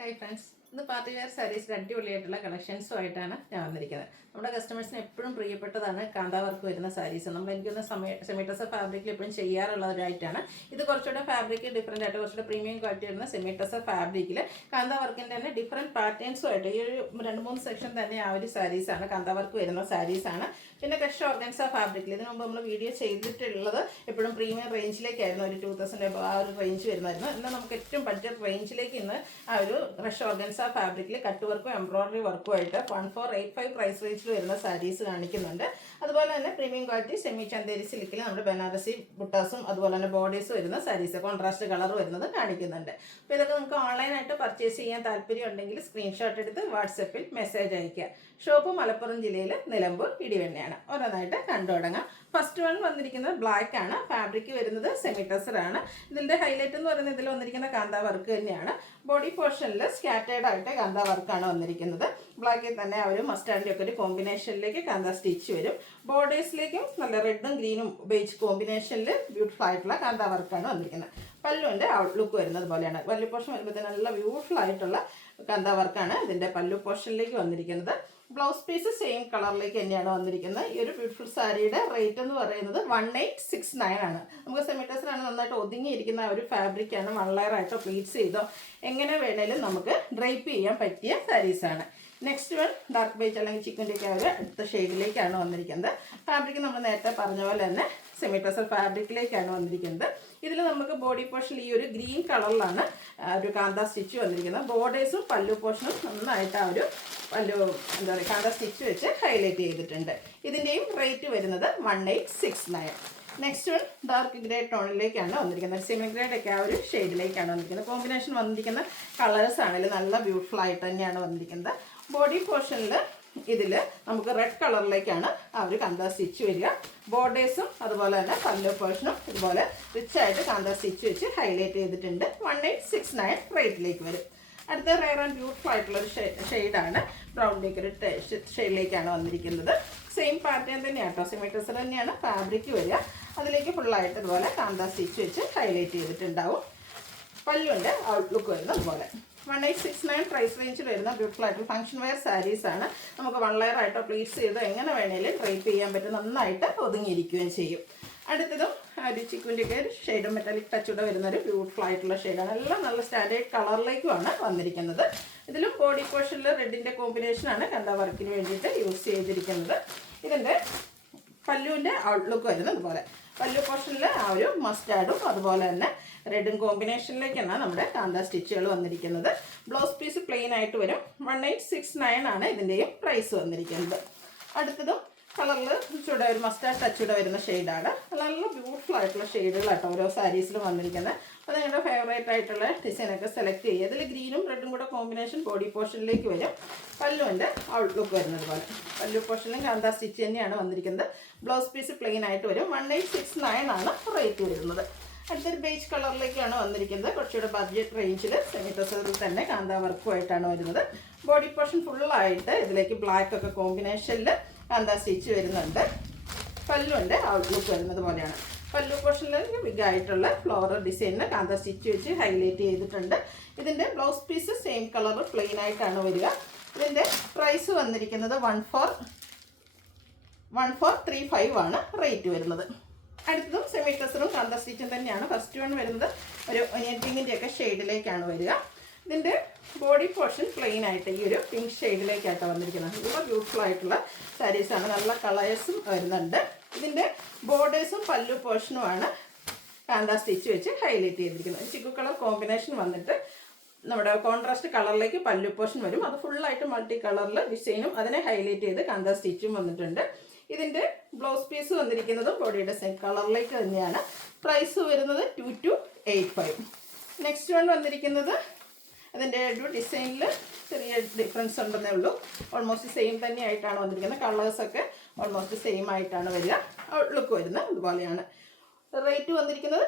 Hi friends, ഇന്ന് party wear സാരീസിൽ അടിപൊളിയായിട്ടുള്ള കളക്ഷൻസുമായിട്ടാണ് ഞാൻ വന്നിരിക്കുന്നത്. നമ്മുടെ കസ്റ്റമേഴ്സിന് എപ്പോഴും പ്രിയപ്പെട്ടതാണ് കാന്താ വർക്ക് വരുന്ന സാരീസ്. നമ്മൾ എനിക്കൊന്ന് സെമിട്ടസ് ഫാബ്രിക്കിൽ എപ്പോഴും ചെയ്യാറുള്ളവരായിട്ടാണ്. ഇത് കുറച്ചുകൂടെ ഫാബ്രിക് ഡിഫറെൻ്റ് ആയിട്ട് കുറച്ചുകൂടെ പ്രീമിയം ക്വാളിറ്റി വരുന്ന സെമിട്ടസ് ഫാബ്രിക്കിൽ കാന്താ വർക്കിൻ്റെ തന്നെ ഡിഫറെൻറ്റ് പാറ്റേൺസുമായിട്ട് ഈ ഒരു 2-3 സെക്ഷൻ തന്നെ ആ ഒരു സാരീസാണ്, കാന്താ വർക്ക് വരുന്ന സാരീസാണ്. പിന്നെ ക്രഷ് ഓർഗൻസ ഫാബ്രിക്കിൽ ഇതിന് മുമ്പ് നമ്മൾ വീഡിയോ ചെയ്തിട്ടുള്ളത് എപ്പോഴും പ്രീമിയം റേഞ്ചിലേക്കായിരുന്നു, ഒരു 2000 ആ ഒരു റേഞ്ച് വരുന്നതായിരുന്നു. എന്നാൽ നമുക്ക് ഏറ്റവും ബഡ്ജറ്റ് റേഞ്ചിലേക്ക് ഇന്ന് ആ ഒരു ക്രഷ് ഓർഗൻസ ഫാബ്രിക്കിൽ കട്ട് വർക്കും എംബ്രോയിഡറി വർക്കും ആയിട്ട് 1485 പ്രൈസ് റേഞ്ചിൽ വരുന്ന സാരീസ് കാണിക്കുന്നുണ്ട്. അതുപോലെ തന്നെ പ്രീമിയം ക്വാളിറ്റി സെമി ചന്തേരി സിൽക്കിൽ നമ്മുടെ ബനാറസി ബുട്ടാസും അതുപോലെ തന്നെ ബോർഡേഴ്സ് വരുന്ന സാരീസ് കോൺട്രാസ്റ്റ് കളർ വരുന്നത് കാണിക്കുന്നുണ്ട്. അപ്പോൾ ഇതൊക്കെ നമുക്ക് ഓൺലൈനായിട്ട് പർച്ചേസ് ചെയ്യാൻ താല്പര്യം ഉണ്ടെങ്കിൽ സ്ക്രീൻഷോട്ട് എടുത്ത് വാട്സപ്പിൽ മെസ്സേജ് അയയ്ക്കുക. ഷോപ്പ് മലപ്പുറം ജില്ലയിൽ നിലമ്പൂർ ഇടിവെണ്ണയാണ്. ഓരോന്നായിട്ട് കണ്ടു തുടങ്ങാം. ഫസ്റ്റ് വൺ വന്നിരിക്കുന്നത് ബ്ലാക്ക് ആണ്. ഫാബ്രിക് വരുന്നത് സെമിട്ടസർ ആണ്. ഇതിൻ്റെ ഹൈലൈറ്റ് എന്ന് പറയുന്നത് ഇതിൽ വന്നിരിക്കുന്ന കാന്താ വർക്ക് തന്നെയാണ്. ബോഡി പോർഷനിൽ സ്കാറ്റേർഡ് ആയിട്ട് കാന്താ വർക്കാണ് വന്നിരിക്കുന്നത്. ബ്ലാക്കിൽ തന്നെ ആ ഒരു മസ്റ്റാർഡിൻ്റെ ഒക്കെ ഒരു കോമ്പിനേഷനിലേക്ക് കാന്താ സ്റ്റിച്ച് വരും. ബോർഡേഴ്സിലേക്കും നല്ല റെഡും ഗ്രീനും ഉപയോഗിച്ച് കോമ്പിനേഷനിൽ ബ്യൂട്ടിഫുൾ ആയിട്ടുള്ള കാന്താ വർക്കാണ് വന്നിരിക്കുന്നത്. പല്ലുവിൻ്റെ ഔട്ട്ലുക്ക് വരുന്നത് പോലെയാണ്. പല്ലു പോർഷൻ വരുമ്പോഴത്തേന് നല്ല ബ്യൂട്ടിഫുൾ ആയിട്ടുള്ള കാന്താ വർക്കാണ് ഇതിൻ്റെ പല്ലു പോർഷനിലേക്ക് വന്നിരിക്കുന്നത്. ബ്ലൗസ് പീസ് സെയിം കളറിലേക്ക് തന്നെയാണ് വന്നിരിക്കുന്നത്. ഈ ഒരു ബ്യൂട്ടിഫുൾ സാരിയുടെ റേറ്റ് എന്ന് പറയുന്നത് 1869 ആണ്. നമുക്ക് സെമിറ്റസിലാണ് നന്നായിട്ട് ഒതുങ്ങിയിരിക്കുന്ന ഒരു ഫാബ്രിക്കാണ്. 1 ലെയർ ആയിട്ടോ പ്ലീറ്റ്സ് ചെയ്തോ എങ്ങനെ വേണേലും നമുക്ക് ഡ്രൈപ്പ് ചെയ്യാൻ പറ്റിയ സാരീസാണ്. നെക്സ്റ്റ് വൺ ഡാർക്ക് ബേജ് അല്ലെങ്കിൽ ചിക്കൻ്റെയൊക്കെ ഒരു അടുത്ത ഷെയ്ഡിലേക്കാണ് വന്നിരിക്കുന്നത്. ഫാബ്രിക് നമ്മൾ നേരത്തെ പറഞ്ഞ പോലെ തന്നെ സെമിറ്റസർ ഫാബ്രിക്കിലേക്കാണ് വന്നിരിക്കുന്നത്. ഇതിൽ നമുക്ക് ബോഡി പോർഷൻ ഈ ഒരു ഗ്രീൻ കളറിലാണ് ഒരു കാന്താ സ്റ്റിച്ച് വന്നിരിക്കുന്നത്. ബോർഡേഴ്സും പല്ലു പോർഷനും നന്നായിട്ട് ആ ഒരു പല്ലു എന്താ പറയുക കാന്താ സ്റ്റിച്ച് വെച്ച് ഹൈലൈറ്റ് ചെയ്തിട്ടുണ്ട്. ഇതിൻ്റെയും റേറ്റ് വരുന്നത് 1869. നെക്സ്റ്റ് വൺ ഡാർക്ക് ഗ്രേ ടോണിലേക്കാണ് വന്നിരിക്കുന്നത്. സെമി ഗ്രേഡ് ഒക്കെ ആ ഒരു ഷെയ്ഡിലേക്കാണ് വന്നിരിക്കുന്നത്. കോമ്പിനേഷൻ വന്നിരിക്കുന്ന കളേഴ്സ് ആണെങ്കിലും നല്ല ബ്യൂട്ടിഫുൾ ആയിട്ട് തന്നെയാണ് വന്നിരിക്കുന്നത്. ബോഡി പോർഷനിൽ ഇതിൽ നമുക്ക് റെഡ് കളറിലേക്കാണ് ആ ഒരു കാന്താ സ്റ്റിച്ച് വരിക. ബോർഡേഴ്സും അതുപോലെ തന്നെ പല്ലു പോർഷനും ഇതുപോലെ റിച്ച് ആയിട്ട് കാന്താ സ്റ്റിച്ച് വെച്ച് ഹൈലൈറ്റ് ചെയ്തിട്ടുണ്ട്. 1869 റേറ്റിലേക്ക് വരും. അടുത്ത റെയർ ആൻഡ് ബ്യൂട്ടിഫുൾ ആയിട്ടുള്ളൊരു ഷെയ്ഡാണ്. ബ്രൗണിലേക്ക് ഒരു ഷെയ്ഡിലേക്കാണ് വന്നിരിക്കുന്നത്. സെയിം പാറ്റേൺ തന്നെയാണ് കേട്ടോ. സെമിറ്റസർ തന്നെയാണ് ഫാബ്രിക് വരിക. അതിലേക്ക് ഫുള്ളായിട്ട് ഇതുപോലെ കാന്താ സ്റ്റിച്ച് വെച്ച് ഹൈലൈറ്റ് ചെയ്തിട്ടുണ്ടാവും. പല്ലുവിൻ്റെ ഔട്ട്ലുക്ക് വരുന്നത് അതുപോലെ 1869 പ്രൈസ് റേഞ്ചിൽ വരുന്ന ബ്യൂട്ടിഫുൾ ആയിട്ടുള്ള ഫംഗ്ഷൻ വെയർ സാരീസാണ്. നമുക്ക് 1 ലെയർ ആയിട്ടോ പ്ലീറ്റ്സ് ചെയ്തോ എങ്ങനെ വേണേലും ഡ്രൈപ്പ് ചെയ്യാൻ പറ്റും. നന്നായിട്ട് ഒതുങ്ങിയിരിക്കുകയും ചെയ്യും. അടുത്തതും ഒരു ചിക്കുൻ്റെയൊക്കെ ഒരു ഷെയ്ഡും മെറ്റാലിക് ടച്ചൂടെ വരുന്നൊരു ബ്യൂട്ടിഫുൾ ആയിട്ടുള്ള ഷെയ്ഡാണ്. എല്ലാം നല്ല സ്റ്റാൻഡേർഡ് കളറിലേക്കുമാണ് വന്നിരിക്കുന്നത്. ഇതിലും ബോഡി പോർഷനിൽ റെഡിൻ്റെ കോമ്പിനേഷനാണ് കാന്താ വർക്കിന് വേണ്ടിയിട്ട് യൂസ് ചെയ്തിരിക്കുന്നത്. ഇതിൻ്റെ പല്ലുവിൻ്റെ ഔട്ട്ലുക്ക് വരുന്നത് അതുപോലെ പല്ലു പോർഷനിൽ ആ ഒരു മസ്റ്റാർഡും അതുപോലെ തന്നെ റെഡും കോമ്പിനേഷനിലേക്കാണ് നമ്മുടെ കാന്താ സ്റ്റിച്ചുകൾ വന്നിരിക്കുന്നത്. ബ്ലൗസ് പീസ് പ്ലെയിൻ ആയിട്ട് വരും. 1869 ആണ് ഇതിൻ്റെയും പ്രൈസ് വന്നിരിക്കുന്നത്. അടുത്തതും കളറിൽ ചൂടെ ഒരു മസ്റ്റാർഡ് ടച്ചൂടെ വരുന്ന ഷെയ്ഡാണ്. നല്ല ബ്യൂട്ടിഫുൾ ആയിട്ടുള്ള ഷെയ്ഡുകളാട്ടോ ഓരോ സാരീസിലും വന്നിരിക്കുന്നത്. അപ്പോൾ നിങ്ങളുടെ ഫേവറേറ്റ് ആയിട്ടുള്ള ഡിസൈനൊക്കെ സെലക്ട് ചെയ്യുക. ഇതിൽ ഗ്രീനും റെഡും കൂടെ കോമ്പിനേഷൻ ബോഡി പോർഷനിലേക്ക് വരും. പല്ലുവിൻ്റെ ഔട്ട്ലുക്ക് വരുന്നത് പോലെ പല്ലു പോർഷനിലും കാന്താ സ്റ്റിച്ച് തന്നെയാണ് വന്നിരിക്കുന്നത്. ബ്ലൗസ് പീസ് പ്ലെയിൻ ആയിട്ട് വരും. 1869 ആണ് റേറ്റ് വരുന്നത്. അടുത്തൊരു ബേജ് കളറിലേക്കാണ് വന്നിരിക്കുന്നത്. കുറച്ചുകൂടെ ബഡ്ജറ്റ് റേഞ്ചിൽ സെമിറ്റസറിൽ തന്നെ കാന്താ വർക്കുമായിട്ടാണ് വരുന്നത്. ബോഡി പോർഷൻ ഫുള്ളായിട്ട് ഇതിലേക്ക് ബ്ലാക്ക് ഒക്കെ കോമ്പിനേഷനിൽ കാന്താ സ്റ്റിച്ച് വരുന്നുണ്ട്. പല്ലുവിൻ്റെ ഔട്ട്ലുക്ക് വരുന്നത് പോലെയാണ്. പല്ലു പോർഷനിൽ ബിഗായിട്ടുള്ള ഫ്ലോറൽ ഡിസൈനിൽ കാന്താ സ്റ്റിച്ച് വെച്ച് ഹൈലൈറ്റ് ചെയ്തിട്ടുണ്ട്. ഇതിൻ്റെ blouse piece same colour plain ആയിട്ടാണ് വരിക. ഇതിൻ്റെ പ്രൈസ് വന്നിരിക്കുന്നത് 1435 ആണ് റേറ്റ് വരുന്നത്. അടുത്തതും സെമിറ്റസറും കാന്താ സ്റ്റിച്ചും തന്നെയാണ്. ഫസ്റ്റ് വൺ വരുന്നത് ഒരു ഒനിയൻ പിങ്കിൻ്റെയൊക്കെ ഷെയ്ഡിലേക്കാണ് വരിക. ഇതിൻ്റെ ബോഡി പോർഷൻ പ്ലെയിൻ ആയിട്ട് ഈ ഒരു പിങ്ക് ഷെയ്ഡിലേക്കായിട്ടാണ് വന്നിരിക്കുന്നത്. നല്ല ബ്യൂട്ടിഫുൾ ആയിട്ടുള്ള സാരീസാണ്. നല്ല കളേഴ്സും വരുന്നുണ്ട്. ഇതിൻ്റെ ബോർഡേഴ്സും പല്ലു പോർഷനുമാണ് കാന്താ സ്റ്റിച്ച് വെച്ച് ഹൈലൈറ്റ് ചെയ്തിരിക്കുന്നത്. ചിക്കു കളർ കോമ്പിനേഷൻ വന്നിട്ട് നമ്മുടെ കോൺട്രാസ്റ്റ് കളറിലേക്ക് പല്ലു പോർഷൻ വരും. അത് ഫുള്ളായിട്ട് മൾട്ടി കളറിൽ ഡിസൈനും അതിനെ ഹൈലൈറ്റ് ചെയ്ത് കാന്താ സ്റ്റിച്ചും വന്നിട്ടുണ്ട്. ഇതിൻ്റെ ബ്ലൗസ് പീസ് വന്നിരിക്കുന്നതും ബോഡിയുടെ സെയിം കളറിലേക്ക് തന്നെയാണ്. പ്രൈസ് വരുന്നത് 2285. നെക്സ്റ്റ് വൺ വന്നിരിക്കുന്നത് അതിൻ്റെ ഒരു ഡിസൈനിൽ ചെറിയ ഡിഫറൻസ് ഉണ്ടെന്നേ ഉള്ളൂ. ഓൾമോസ്റ്റ് സെയിം തന്നെ ആയിട്ടാണ് വന്നിരിക്കുന്നത്. കളേഴ്സൊക്കെ ഓൾമോസ്റ്റ് സെയിം ആയിട്ടാണ് വരിക. ഔട്ട്ലുക്ക് വരുന്നത് അതുപോലെയാണ്. റേറ്റ് വന്നിരിക്കുന്നത്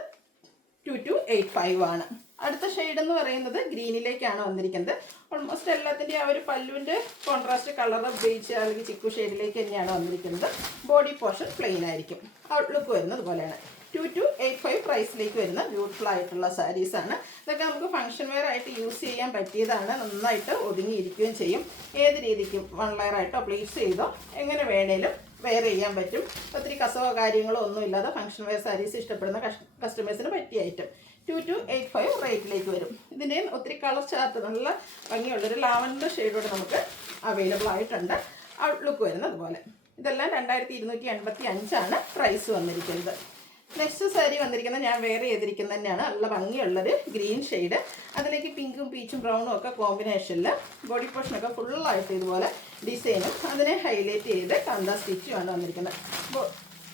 2285 ആണ്. അടുത്ത ഷെയ്ഡ് എന്ന് പറയുന്നത് ഗ്രീനിലേക്കാണ് വന്നിരിക്കുന്നത്. ഓൾമോസ്റ്റ് എല്ലാത്തിൻ്റെയും ആ ഒരു പല്ലുവിൻ്റെ കോൺട്രാസ്റ്റ് കളർ ബേജ് അല്ലെങ്കിൽ ചിക്കു ഷെയ്ഡിലേക്ക് തന്നെയാണ് വന്നിരിക്കുന്നത്. ബോഡി പോർഷൻ പ്ലെയിൻ ആയിരിക്കും. ഔട്ട്ലുക്ക് വരുന്നത് പോലെയാണ്. 2285 പ്രൈസിലേക്ക് വരുന്ന ബ്യൂട്ടിഫുൾ ആയിട്ടുള്ള സാരീസാണ്. ഇതൊക്കെ നമുക്ക് ഫംഗ്ഷൻ വെയർ ആയിട്ട് യൂസ് ചെയ്യാൻ പറ്റിയതാണ്. നന്നായിട്ട് ഒതുങ്ങിയിരിക്കുകയും ചെയ്യും. ഏത് രീതിക്കും വൺ ലെയർ ആയിട്ടോ പ്ലീറ്റ്സ് ചെയ്തോ എങ്ങനെ വേണേലും വെയർ ചെയ്യാൻ പറ്റും. ഒത്തിരി കസവോ കാര്യങ്ങളോ ഒന്നും ഇല്ലാതെ ഫംഗ്ഷൻ വെയർ സാരീസ് ഇഷ്ടപ്പെടുന്ന കസ്റ്റമേഴ്സിന് പറ്റിയ ഐറ്റം 2285 റേറ്റിലേക്ക് വരും. ഇതിൻ്റെയും ഒത്തിരി കളർ ചാർട്ട് നല്ല ഭംഗിയുള്ളൊരു ലാവൻഡർ ഷെയ്ഡോടെ നമുക്ക് അവൈലബിൾ ആയിട്ടുണ്ട്. ഔട്ട്ലുക്ക് വരുന്നത് അതുപോലെ. ഇതെല്ലാം 2285 പ്രൈസ് വന്നിരിക്കുന്നത്. നെക്സ്റ്റ് സാരി വന്നിരിക്കുന്നത് ഞാൻ വെയർ ചെയ്തിരിക്കുന്നത് തന്നെയാണ്. നല്ല ഭംഗിയുള്ളൊരു ഗ്രീൻ ഷെയ്ഡ്, അതിലേക്ക് പിങ്കും പീച്ചും ബ്രൗണും ഒക്കെ കോമ്പിനേഷനിൽ ബോഡി പോർഷനൊക്കെ ഫുള്ളായിട്ട് ഇതുപോലെ ഡിസൈനും അതിനെ ഹൈലൈറ്റ് ചെയ്ത് കാന്ത സ്റ്റിച്ചുമാണ് വന്നിരിക്കുന്നത്.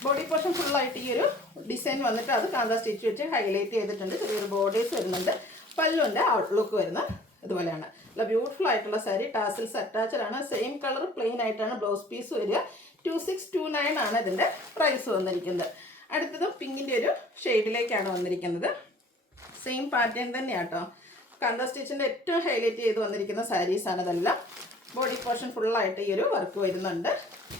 ബോഡി പോർഷൻ ഫുള്ളായിട്ട് ഈ ഒരു ഡിസൈൻ വന്നിട്ട് അത് കാന്ത സ്റ്റിച്ച് വെച്ച് ഹൈലൈറ്റ് ചെയ്തിട്ടുണ്ട്. ചെറിയൊരു ബോർഡേഴ്സ് വരുന്നുണ്ട്. പല്ലുവിൻ്റെ ഔട്ട്ലുക്ക് വരുന്ന ഇതുപോലെയാണ്. നല്ല ബ്യൂട്ടിഫുൾ ആയിട്ടുള്ള സാരി. ടാസിൽസ് അറ്റാച്ച്ഡ് ആണ്. സെയിം കളർ പ്ലെയിൻ ആയിട്ടാണ് ബ്ലൗസ് പീസ് വരിക. 2629 ആണ് ഇതിൻ്റെ പ്രൈസ് വന്നിരിക്കുന്നത്. അടുത്തത് പിങ്കിൻ്റെ ഒരു ഷെയ്ഡിലേക്കാണ് വന്നിരിക്കുന്നത്. സെയിം പാറ്റേൺ തന്നെയാണ് കേട്ടോ. കാന്ത സ്റ്റിച്ചിൻ്റെ ഏറ്റവും ഹൈലൈറ്റ് ചെയ്ത് വന്നിരിക്കുന്ന സാരീസാണ് ഇതെല്ലാം. ബോഡി പോർഷൻ ഫുള്ളായിട്ട് ഈ ഒരു വർക്ക് വരുന്നുണ്ട്.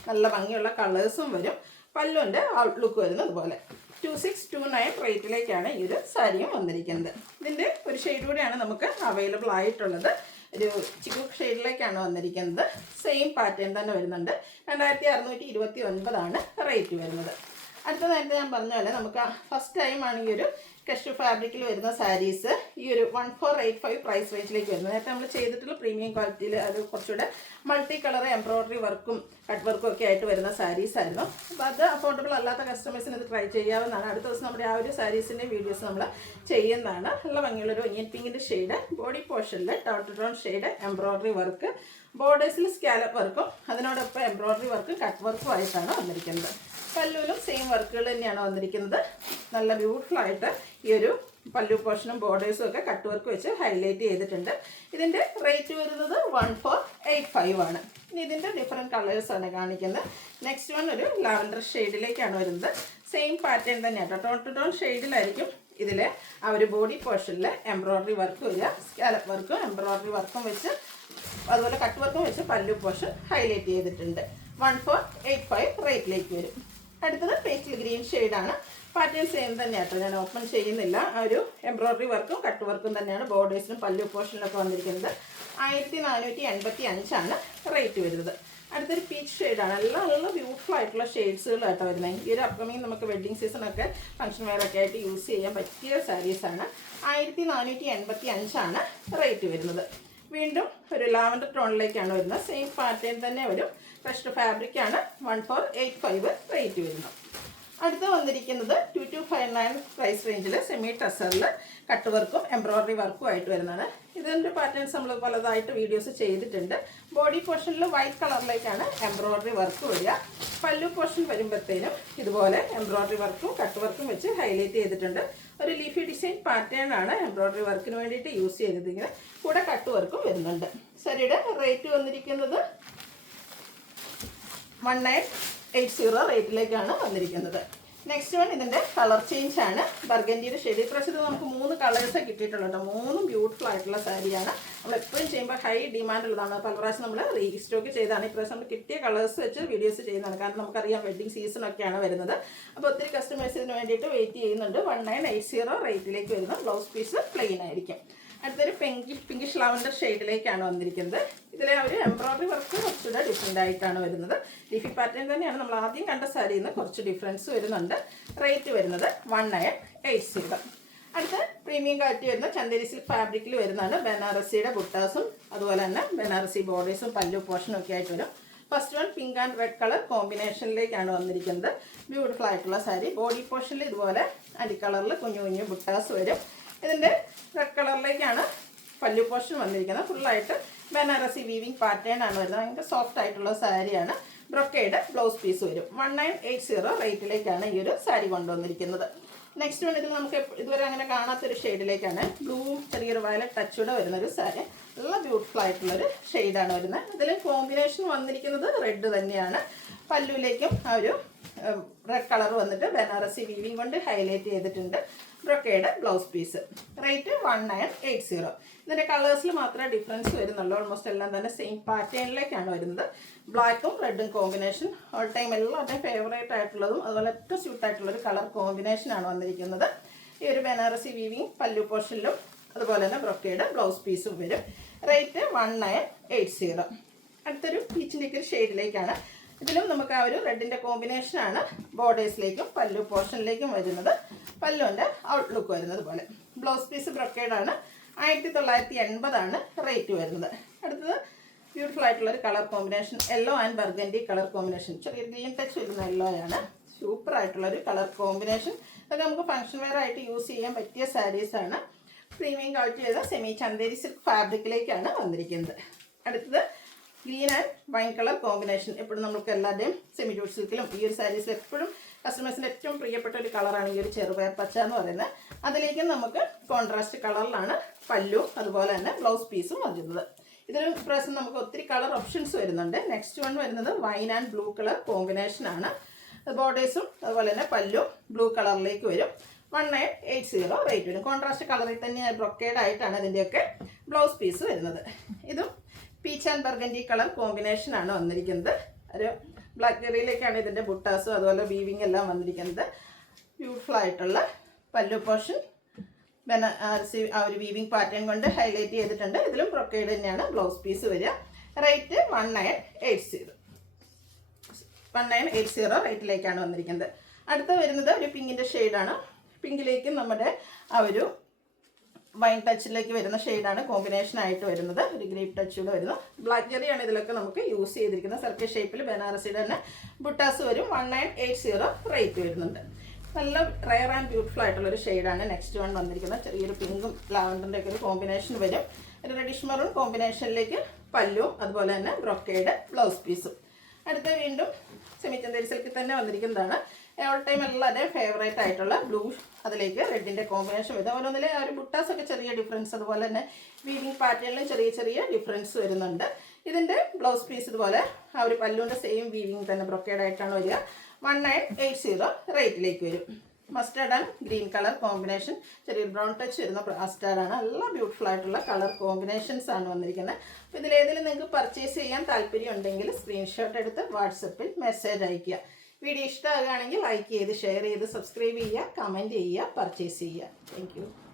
നല്ല ഭംഗിയുള്ള കളേഴ്സും വരും. പല്ലുവിൻ്റെ ഔട്ട്ലുക്ക് വരുന്നത് അതുപോലെ. 2629 റേറ്റിലേക്കാണ് ഈ ഒരു സാരിയും വന്നിരിക്കുന്നത്. ഇതിൻ്റെ ഒരു ഷെയ്ഡ് കൂടെയാണ് നമുക്ക് അവൈലബിൾ ആയിട്ടുള്ളത്. ഒരു ചിക്കു ഷെയ്ഡിലേക്കാണ് വന്നിരിക്കുന്നത്. സെയിം പാറ്റേൺ തന്നെ വരുന്നുണ്ട്. 2629 റേറ്റ് വരുന്നത്. അടുത്ത നേരത്തെ ഞാൻ പറഞ്ഞ പോലെ നമുക്ക് ഫസ്റ്റ് ടൈമാണ് ഈ ഒരു കഷ് ഫാബ്രിക്കിൽ വരുന്ന സാരീസ് ഈ ഒരു 1485 പ്രൈസ് റേഞ്ചിലേക്ക് വരുന്നത്. നേരത്തെ നമ്മൾ ചെയ്തിട്ടുള്ള പ്രീമിയം ക്വാളിറ്റിയിൽ അത് കുറച്ചുകൂടെ മൾട്ടി കളർ എംബ്രോയ്ഡറി വർക്കും കട്ട് വർക്കും ഒക്കെ ആയിട്ട് വരുന്ന സാരീസ് ആയിരുന്നു. അപ്പോൾ അത് അഫോർഡബിൾ അല്ലാത്ത കസ്റ്റമേഴ്സിന് ഇത് ട്രൈ ചെയ്യാവുന്നതാണ്. അടുത്ത ദിവസം നമ്മുടെ ആ ഒരു സാരീസിൻ്റെ വീഡിയോസ് നമ്മൾ ചെയ്യുന്നതാണ്. നല്ല ഭംഗിയുള്ളൊരു ഒനിയൻ പിങ്കിൻ്റെ ഷെയ്ഡ്, ബോഡി പോർഷനിൽ dot tone shade embroidery work, ബോർഡേഴ്സിൽ സ്കാലപ്പ് വർക്കും അതിനോടൊപ്പം എംബ്രോയ്ഡറി വർക്കും കട്ട് വർക്കും ആയിട്ടാണ് വന്നിരിക്കുന്നത്. പല്ലുവിലും സെയിം വർക്കുകൾ തന്നെയാണ് വന്നിരിക്കുന്നത്. നല്ല ബ്യൂട്ടിഫുൾ ആയിട്ട് ഈ ഒരു പല്ലു പോർഷനും ബോർഡേഴ്സും ഒക്കെ കട്ട് വർക്ക് വെച്ച് ഹൈലൈറ്റ് ചെയ്തിട്ടുണ്ട്. ഇതിൻ്റെ റേറ്റ് വരുന്നത് 1485 ആണ്. ഇനി ഇതിൻ്റെ ഡിഫറെൻറ്റ് കളേഴ്സാണ് കാണിക്കുന്നത്. നെക്സ്റ്റ് വൺ ഒരു ലാവൻഡർ ഷെയ്ഡിലേക്കാണ് വരുന്നത്. സെയിം പാറ്റേൺ തന്നെയാണ്. ടോൺ ടു ടോൺ ഷെയ്ഡിലായിരിക്കും ഇതിൽ ആ ഒരു ബോഡി പോർഷനിൽ എംബ്രോയ്ഡറി വർക്ക് വരിക. സ്കാലപ്പ് വർക്കും എംബ്രോയ്ഡറി വർക്കും വെച്ച് അതുപോലെ കട്ട് വർക്കും വെച്ച് പല്ലു പോർഷൻ ഹൈലൈറ്റ് ചെയ്തിട്ടുണ്ട്. 1485 റേറ്റിലേക്ക് വരും. അടുത്തത് പേസ്റ്റൽ ഗ്രീൻ ഷെയ്ഡാണ്. പാറ്റേൺ സെയിം തന്നെയാട്ടോ. ഞാൻ ഓപ്പൺ ചെയ്യുന്നില്ല. ആ ഒരു എംബ്രോയ്ഡറി വർക്കും കട്ട് വർക്കും തന്നെയാണ് ബോർഡേഴ്സിനും പല്ലു പോർഷനിലൊക്കെ വന്നിരിക്കുന്നത്. 1485 റേറ്റ് വരുന്നത്. അടുത്തൊരു പീച്ച് ഷെയ്ഡാണ്. എല്ലാം നല്ല ബ്യൂട്ടിഫുൾ ആയിട്ടുള്ള ഷെയ്ഡ്സുകളായിട്ടോ വരുന്നത്. ഈ ഒരു അപ്കമിങ് നമുക്ക് വെഡ്ഡിങ് സീസണൊക്കെ ഫംഗ്ഷൻ വെയറൊക്കെ ആയിട്ട് യൂസ് ചെയ്യാൻ പറ്റിയ സാരീസാണ്. 1485 റേറ്റ് വരുന്നത്. വീണ്ടും ഒരു ലാവൻഡർ ടോണിലേക്കാണ് വരുന്നത്. സെയിം പാറ്റേൺ തന്നെ വരും. ക്രഷ്ഡ് ഫാബ്രിക്കാണ്. 1485 റേറ്റ് വരുന്നത്. അടുത്ത് വന്നിരിക്കുന്നത് 2259 പ്രൈസ് റേഞ്ചിൽ സെമി ടസറിൽ കട്ട് വർക്കും എംബ്രോയ്ഡറി വർക്കും ആയിട്ട് വരുന്നതാണ്. ഇതിൻ്റെ പാറ്റേൺസ് നമ്മൾ പലതായിട്ട് വീഡിയോസ് ചെയ്തിട്ടുണ്ട്. ബോഡി പോർഷനിൽ വൈറ്റ് കളറിലേക്കാണ് എംബ്രോയ്ഡറി വർക്ക് വരിക. പല്ലു പോർഷൻ വരുമ്പോഴത്തേനും ഇതുപോലെ എംബ്രോയ്ഡറി വർക്കും കട്ട് വർക്കും വെച്ച് ഹൈലൈറ്റ് ചെയ്തിട്ടുണ്ട്. ഒരു ലീഫി ഡിസൈൻ പാറ്റേൺ ആണ് എംബ്രോയ്ഡറി വർക്കിന് വേണ്ടിയിട്ട് യൂസ് ചെയ്തിരിക്കുന്നത്. കൂടെ കട്ട് വർക്കും വരുന്നുണ്ട്. സാരിയുടെ റേറ്റ് വന്നിരിക്കുന്നത് 1980 റേറ്റിലേക്കാണ് വന്നിരിക്കുന്നത്. നെക്സ്റ്റ് വൺ ഇതിൻ്റെ കളർ ചേഞ്ച് ആണ്. ബർഗൻഡിയുടെ ഷെയ്ഡ്. ഇപ്രാവശ്യത്തിൽ നമുക്ക് 3 കളേഴ്സ് കിട്ടിയിട്ടുള്ളൂ. 3 ബ്യൂട്ടിഫുൾ ആയിട്ടുള്ള സാരിയാണ്. നമ്മൾ എപ്പോഴും ചെയ്യുമ്പോൾ ഹൈ ഡിമാൻഡ് ഉള്ളതാണ്. പല പ്രാവശ്യം നമ്മൾ റീസ്റ്റോക്ക് ചെയ്താണ്. ഇപ്രാവശ്യം നമ്മൾ കിട്ടിയ കളേഴ്സ് വെച്ച് വീഡിയോസ് ചെയ്യുന്നതാണ്. കാരണം നമുക്കറിയാം വെഡ്ഡിങ് സീസണൊക്കെയാണ് വരുന്നത്. അപ്പോൾ ഒത്തിരി കസ്റ്റമേഴ്സ് ഇതിന് വേണ്ടിയിട്ട് വെയിറ്റ് ചെയ്യുന്നുണ്ട്. 1980 റേറ്റിലേക്ക് വരുന്ന ബ്ലൗസ് പീസ് പ്ലെയിൻ ആയിരിക്കും. അടുത്തൊരു പിങ്കിഷ് ലാവൻഡർ ഷെയ്ഡിലേക്കാണ് വന്നിരിക്കുന്നത്. ഇതിലെ ഒരു എംബ്രോയ്ഡറി വർക്ക് കുറച്ചുകൂടെ ഡിഫറെൻ്റ് ആയിട്ടാണ് വരുന്നത്. ലീഫി പാറ്റേൺ തന്നെയാണ് നമ്മൾ ആദ്യം കണ്ട സാരിയിൽ നിന്ന് കുറച്ച് ഡിഫറൻസ് വരുന്നുണ്ട്. റേറ്റ് വരുന്നത് 1980. അടുത്ത പ്രീമിയം ക്വാളിറ്റി വരുന്ന ചന്ദേരി സിൽക്ക് ഫാബ്രിക്കിൽ വരുന്നതാണ്. ബനാറസിയുടെ ബുട്ടാസും അതുപോലെ തന്നെ ബനാറസി ബോർഡേഴ്സും പല്ലു പോർഷനും ഒക്കെ ആയിട്ട് വരും. First one pink and red colour കോമ്പിനേഷനിലേക്കാണ് വന്നിരിക്കുന്നത്. ബ്യൂട്ടിഫുൾ ആയിട്ടുള്ള സാരി. ബോഡി പോർഷനിൽ ഇതുപോലെ അരി കളറിൽ കുഞ്ഞു കുഞ്ഞു ബുട്ടാസ് വരും. ഇതിൻ്റെ റെഡ് കളറിലേക്കാണ് പല്ലു പോർഷൻ വന്നിരിക്കുന്നത്. ഫുള്ളായിട്ട് ബനാറസി വീവിങ് പാറ്റേൺ ആണ് വരുന്നത്. ഭയങ്കര സോഫ്റ്റ് ആയിട്ടുള്ള സാരിയാണ്. ബ്രൊക്കേഡ് ബ്ലൗസ് പീസ് വരും. 1980 റേറ്റിലേക്കാണ് ഈ ഒരു സാരി കൊണ്ടുവന്നിരിക്കുന്നത്. നെക്സ്റ്റ് വൺ ഇതിൽ നമുക്ക് ഇതുവരെ അങ്ങനെ കാണാത്തൊരു ഷെയ്ഡിലേക്കാണ്. ബ്ലൂവും ചെറിയൊരു വയലറ്റ് ടച്ചൂടെ വരുന്നൊരു സാരി. നല്ല ബ്യൂട്ടിഫുൾ ആയിട്ടുള്ളൊരു ഷെയ്ഡാണ് വരുന്നത്. ഇതിൽ കോമ്പിനേഷൻ വന്നിരിക്കുന്നത് റെഡ് തന്നെയാണ്. പല്ലുവിലേക്കും ആ ഒരു റെഡ് കളർ വന്നിട്ട് ബനാറസി വീവിങ് കൊണ്ട് ഹൈലൈറ്റ് ചെയ്തിട്ടുണ്ട്. Brocade blouse piece. റേറ്റ് 1980. ഇതിൻ്റെ കളേഴ്സിൽ മാത്രമേ ഡിഫറൻസ് വരുന്നുള്ളൂ. ഓൾമോസ്റ്റ് എല്ലാം തന്നെ സെയിം പാറ്റേണിലേക്കാണ് വരുന്നത്. ബ്ലാക്കും റെഡും കോമ്പിനേഷൻ ഓൾ ടൈം എല്ലാവരുടെയും ഫേവറേറ്റ് ആയിട്ടുള്ളതും അതുപോലെ ഏറ്റവും സ്യൂട്ടായിട്ടുള്ളൊരു കളർ കോമ്പിനേഷനാണ് വന്നിരിക്കുന്നത്. ഈ ഒരു ബനാറസി വീവിങ് പല്ലു പോർഷനിലും അതുപോലെ തന്നെ ബ്രൊക്കേഡ് ബ്ലൗസ് പീസും വരും. റേറ്റ് 1980. അടുത്തൊരു പീച്ചിൻ്റെ ഒരു ഷെയ്ഡിലേക്കാണ്. ഇതിലും നമുക്ക് ആ ഒരു റെഡിൻ്റെ കോമ്പിനേഷനാണ് ബോർഡേഴ്സിലേക്കും പല്ലു പോർഷനിലേക്കും വരുന്നത്. പല്ലുവിൻ്റെ ഔട്ട്ലുക്ക് വരുന്നത് പോലെ. Blouse piece ബ്രൊക്കേഡാണ്. 1980 റേറ്റ് വരുന്നത്. അടുത്തത് ബ്യൂട്ടിഫുൾ ആയിട്ടുള്ളൊരു colour combination, yellow and burgundy colour combination. ചെറിയൊരു ഗ്രീൻ ടച്ച് വരുന്ന യെല്ലോ ആണ്. സൂപ്പർ ആയിട്ടുള്ളൊരു കളർ കോമ്പിനേഷൻ. ഇതൊക്കെ നമുക്ക് ഫംഗ്ഷൻ വെയർ ആയിട്ട് യൂസ് ചെയ്യാൻ പറ്റിയ സാരീസാണ്. പ്രീമിയം ക്വാളിറ്റി ചെയ്ത സെമി ചന്തേരി സിൽക്ക് ഫാബ്രിക്കിലേക്കാണ് വന്നിരിക്കുന്നത്. അടുത്തത് green and wine colour combination. എപ്പോഴും നമുക്ക് എല്ലാവരുടെയും സെമി ജൂട്ട് സിൽക്കിലും ഈ ഒരു സാരീസിൽ എപ്പോഴും കസ്റ്റമേഴ്സിൻ്റെ ഏറ്റവും പ്രിയപ്പെട്ട ഒരു കളറാണ് ഈ ഒരു ചെറുപയർ പച്ച എന്ന് പറയുന്നത്. അതിലേക്ക് നമുക്ക് കോൺട്രാസ്റ്റ് കളറിലാണ് പല്ലു അതുപോലെ തന്നെ ബ്ലൗസ് പീസും വരുന്നത്. ഇതിൽ പ്രാവശ്യം നമുക്ക് ഒത്തിരി കളർ ഓപ്ഷൻസ് വരുന്നുണ്ട്. നെക്സ്റ്റ് വൺ വരുന്നത് വൈൻ ആൻഡ് ബ്ലൂ കളർ കോമ്പിനേഷനാണ്. ബോർഡേഴ്സും അതുപോലെ തന്നെ പല്ലു ബ്ലൂ കളറിലേക്ക് വരും. 1980 റേറ്റ് വരും. കോൺട്രാസ്റ്റ് കളറിൽ തന്നെ ബ്രൊക്കേഡ് ആയിട്ടാണ് ഇതിൻ്റെയൊക്കെ ബ്ലൗസ് പീസ് വരുന്നത്. ഇതും പീച്ച് ആൻഡ് ബർഗൻഡി കളർ കോമ്പിനേഷനാണ് വന്നിരിക്കുന്നത്. ഒരു ബ്ലാക്ക് ജെറിയിലേക്കാണ് ഇതിൻ്റെ ബുട്ടാസും അതുപോലെ വീവിങ് എല്ലാം വന്നിരിക്കുന്നത്. ബ്യൂട്ടിഫുൾ ആയിട്ടുള്ള പല്ലു പോർഷൻ ആ ഒരു വീവിങ് പാറ്റേൺ കൊണ്ട് ഹൈലൈറ്റ് ചെയ്തിട്ടുണ്ട്. ഇതിലും ബ്രൊക്കേഡ് തന്നെയാണ് ബ്ലൗസ് പീസ് വരിക. റേറ്റ് 1980 റേറ്റിലേക്കാണ് വന്നിരിക്കുന്നത്. അടുത്ത വരുന്നത് ഒരു പിങ്കിൻ്റെ ഷെയ്ഡാണ്. പിങ്കിലേക്ക് നമ്മുടെ ആ ഒരു വൈൻ ടച്ചിലേക്ക് വരുന്ന ഷെയ്ഡാണ് കോമ്പിനേഷൻ ആയിട്ട് വരുന്നത്. ഒരു ഗ്രേപ്പ് ടച്ച് കൂടെ വരുന്നു. ബ്ലാക്ക് ജെറിയാണ് ഇതിലൊക്കെ നമുക്ക് യൂസ് ചെയ്തിരിക്കുന്നത്. സർക്കിൾ ഷേപ്പിൽ ബനാറസിയുടെ തന്നെ ബുട്ടാസ് വരും. 1980 റേറ്റ് വരുന്നുണ്ട്. നല്ല റെയർ ആൻഡ് ബ്യൂട്ടിഫുൾ ആയിട്ടുള്ളൊരു ഷെയ്ഡാണ് നെക്സ്റ്റ് വൺ വന്നിരിക്കുന്നത്. ചെറിയൊരു പിങ്കും ലാവൻഡറിൻ്റെ ഒക്കെ ഒരു കോമ്പിനേഷൻ വരും. ഒരു റെഡിഷ് മെറൂൺ കോമ്പിനേഷനിലേക്ക് പല്ലും അതുപോലെ തന്നെ ബ്രൊക്കേഡ് ബ്ലൗസ് പീസും. അടുത്ത വീണ്ടും സെമി ചന്തേരി സിൽക്കിൽ തന്നെ വന്നിരിക്കുന്നതാണ്. ഓൾ ടൈം എല്ലാവരുടെയും ഫേവറേറ്റ് ആയിട്ടുള്ള ബ്ലൂ, അതിലേക്ക് റെഡിൻ്റെ കോമ്പിനേഷൻ വരും. അതുപോലെ തന്നെ ആ ഒരു ബുട്ടാസൊക്കെ ചെറിയ ഡിഫറൻസ്, അതുപോലെ തന്നെ വീവിങ് പാറ്റേണിലും ചെറിയ ചെറിയ ഡിഫറൻസ് വരുന്നുണ്ട്. ഇതിൻ്റെ ബ്ലൗസ് പീസ് ഇതുപോലെ ആ ഒരു പല്ലുവിൻ്റെ സെയിം വീവിങ് തന്നെ ബ്രൊക്കേഡ് ആയിട്ടാണ് വരിക. 1980 റേറ്റിലേക്ക് വരും. Mustard and green colour combination, ചെറിയ ബ്രൗൺ ടച്ച് വരുന്ന മസ്റ്റാർഡാണ്. നല്ല ബ്യൂട്ടിഫുൾ ആയിട്ടുള്ള കളർ കോമ്പിനേഷൻസ് ആണ് വന്നിരിക്കുന്നത്. അപ്പോൾ ഇതിലേതിലും നിങ്ങൾക്ക് പർച്ചേസ് ചെയ്യാൻ താല്പര്യം ഉണ്ടെങ്കിൽ സ്ക്രീൻഷോട്ട് എടുത്ത് വാട്സപ്പിൽ മെസ്സേജ് അയയ്ക്കുക. വീഡിയോ ഇഷ്ടമാകുകയാണെങ്കിൽ ലൈക്ക് ചെയ്ത് ഷെയർ ചെയ്ത് സബ്സ്ക്രൈബ് ചെയ്യുക, കമൻറ്റ് ചെയ്യുക, പർച്ചേസ് ചെയ്യുക. Thank you.